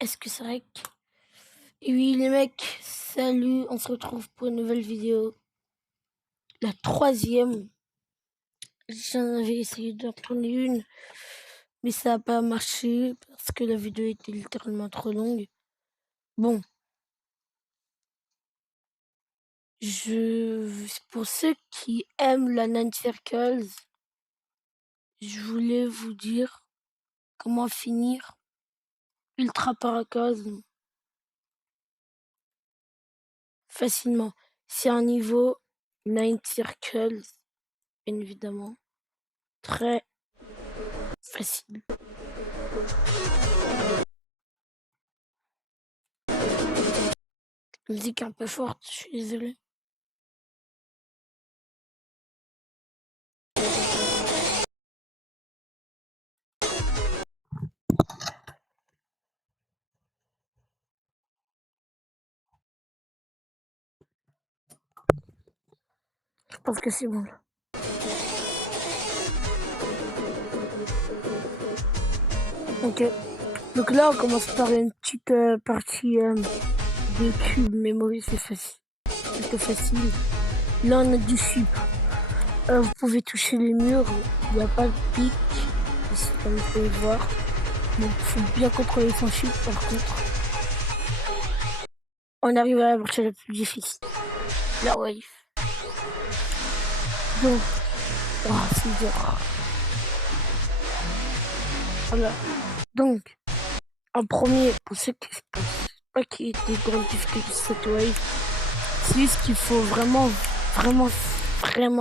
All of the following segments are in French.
Est-ce que c'est vrai que... Et oui les mecs, salut, on se retrouve pour une nouvelle vidéo. La troisième. J'en avais essayé d'en tourner une, mais ça n'a pas marché parce que la vidéo était littéralement trop longue. Bon. Pour ceux qui aiment la Nine Circles, je voulais vous dire comment finir Ultra Paracosme facilement. C'est un niveau Nine Circles, bien évidemment. Très facile. Musique un peu forte, je suis désolé. Je pense que c'est bon là. Ok. Donc là, on commence par une petite partie de cube memory, c'est facile. Plutôt facile. Là, on a du sub. Vous pouvez toucher les murs, il n'y a pas de pic, ici, comme vous pouvez voir. Donc, il faut bien contrôler son chip, par contre. On arrive à la partie la plus difficile. La wave. Donc, c'est dur. Voilà. Donc, en premier, pour ceux qui ne pensent pas qu'il y ait des grandes difficultés sur cette wave, c'est juste qu'il faut vraiment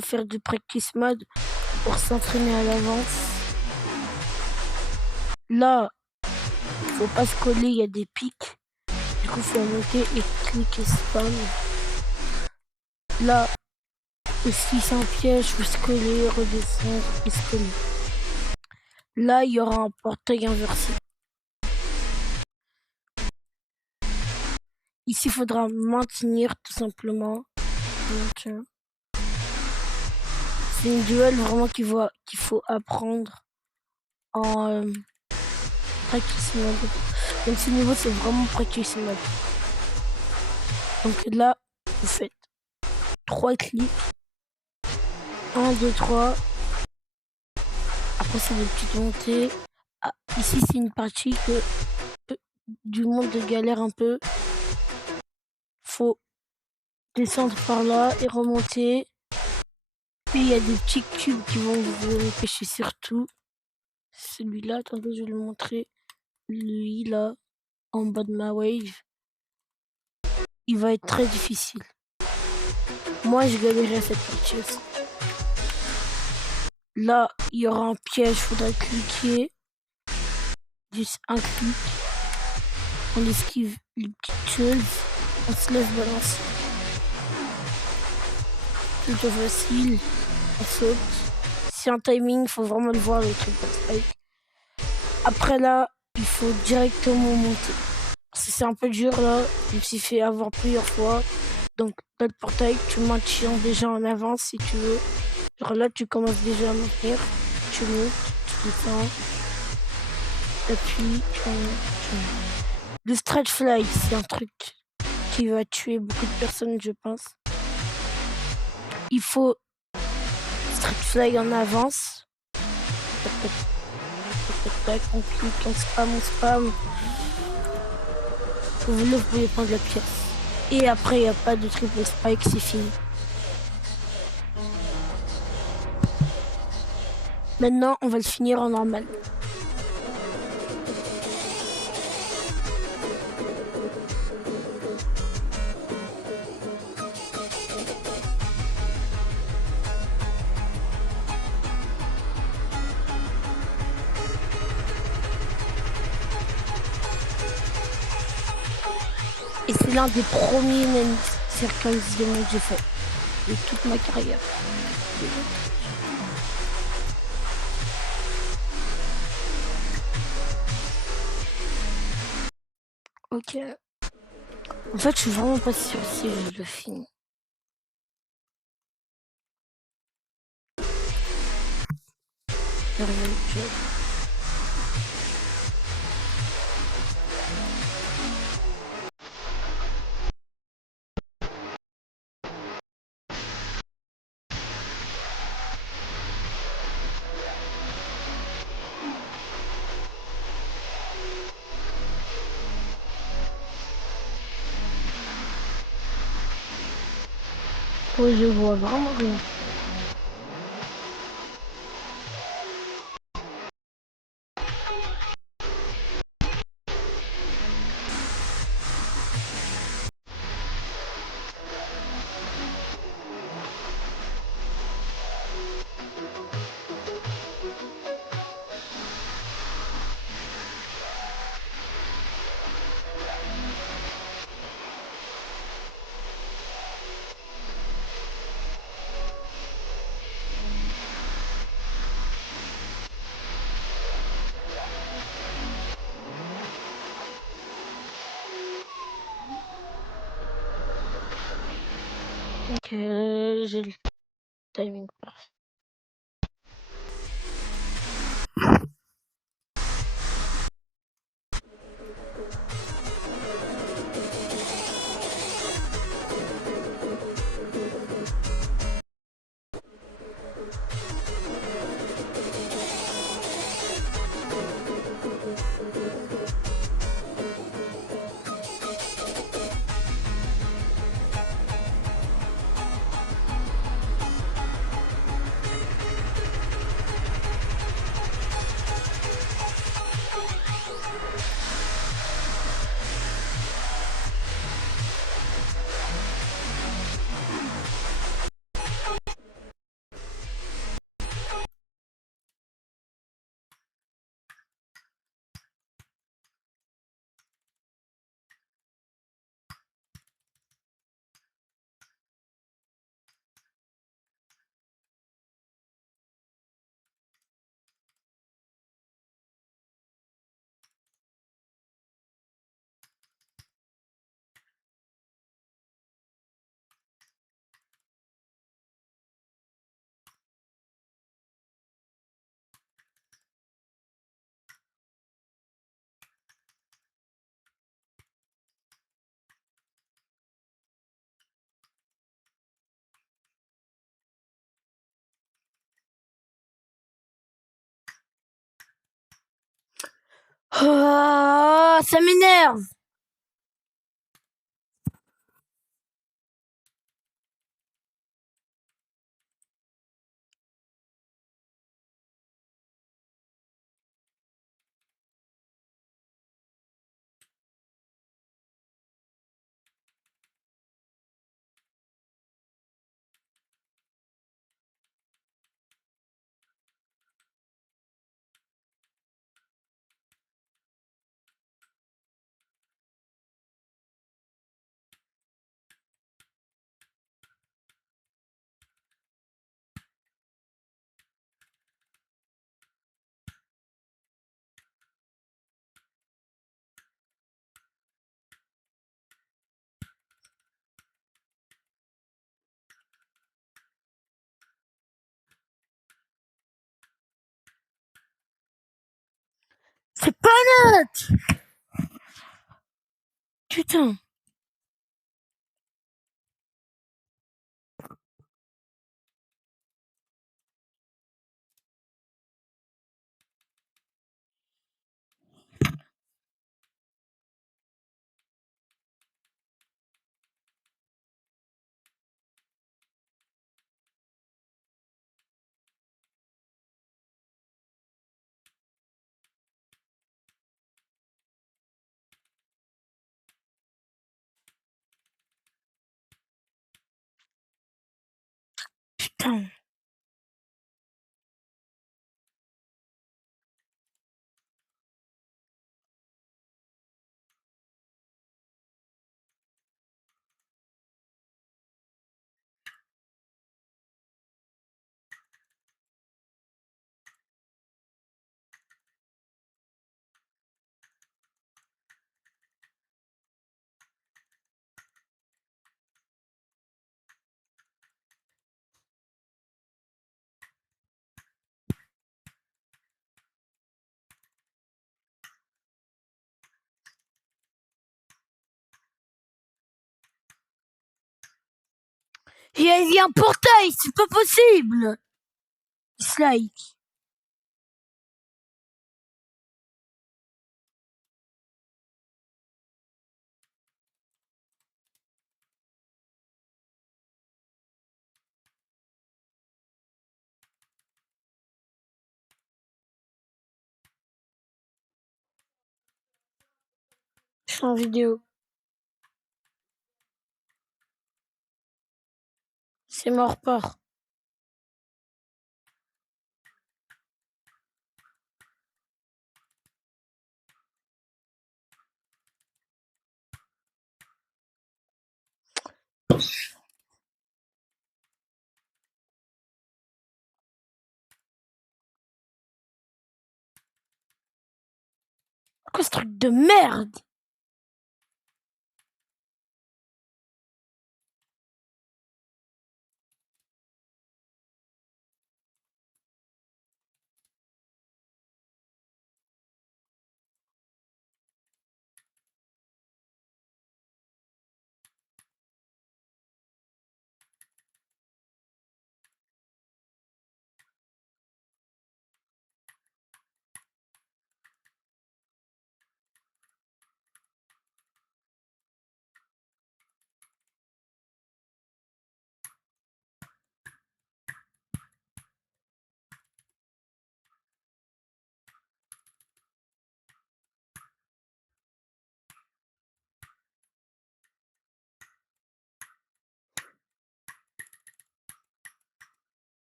faire du practice mode pour s'entraîner à l'avance. Là, faut pas se coller, il y a des pics. Du coup, faut monter et cliquer spam. Là, aussi, c'est un piège, faut se coller, redescendre et se coller. Là, il y aura un portail inversé. Ici, il faudra maintenir tout simplement. C'est une duel vraiment qu'il faut apprendre en practice mode. Donc ce niveau, c'est vraiment practice mode. Donc là, vous faites 3 clics. 1, 2, 3. Après, c'est des petites montées. Ah, ici, c'est une partie du monde de galère un peu. Faut descendre par là et remonter. Puis il y a des petits cubes qui vont vous empêcher surtout. Celui-là, attendez, je vais le montrer. Lui là, en bas de ma wave. Il va être très difficile. Moi, je galérais à cette partie aussi. Là, il y aura un piège, faudra cliquer. Juste un clic. On esquive les petites choses. On se laisse balancer. Plutôt facile. On saute. C'est un timing, il faut vraiment le voir le truc de spike. Après là, il faut directement monter. C'est un peu dur là, je me suis fait avoir plusieurs fois. Donc dans le portail, tu maintiens déjà en avance si tu veux. Genre là, tu commences déjà à maintenir. Tu montes, tu descends. T'appuies, tu montes. Le stretch fly, c'est un truc qui va tuer beaucoup de personnes, je pense. Il faut stretch fly en avance. Tac, tac, tac, tac, tac. On clique, on spam. Vous pouvez prendre la pièce. Et après, il n'y a pas de triple spike, c'est fini. Maintenant, on va le finir en normal. Et c'est l'un des premiers Nine Circles de monde que j'ai fait de toute ma carrière. Ok. En fait, je suis vraiment pas sûre si je le finis. Ouais, je vois vraiment rien. Ok, j'ai le timing. Ah, ça m'énerve. C'est pas net. Putain. Putain. Il y a un portail, c'est pas possible. Dislike. prochaine vidéo. C'est mort part. Quoi ce truc de merde?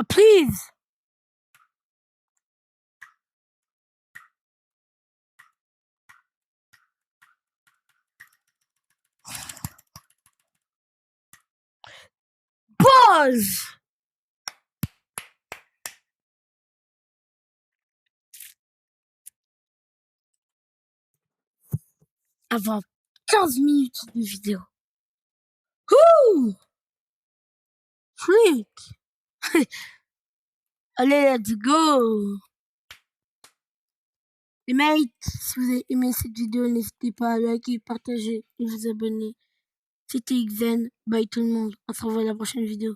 Oh, please! Pause! Avant 15 minutes de vidéo. Ouh! Freak! Allez, let's go! Les mates, si vous avez aimé cette vidéo, n'hésitez pas à liker, partager et vous abonner. C'était Xen, bye tout le monde, on se revoit à la prochaine vidéo.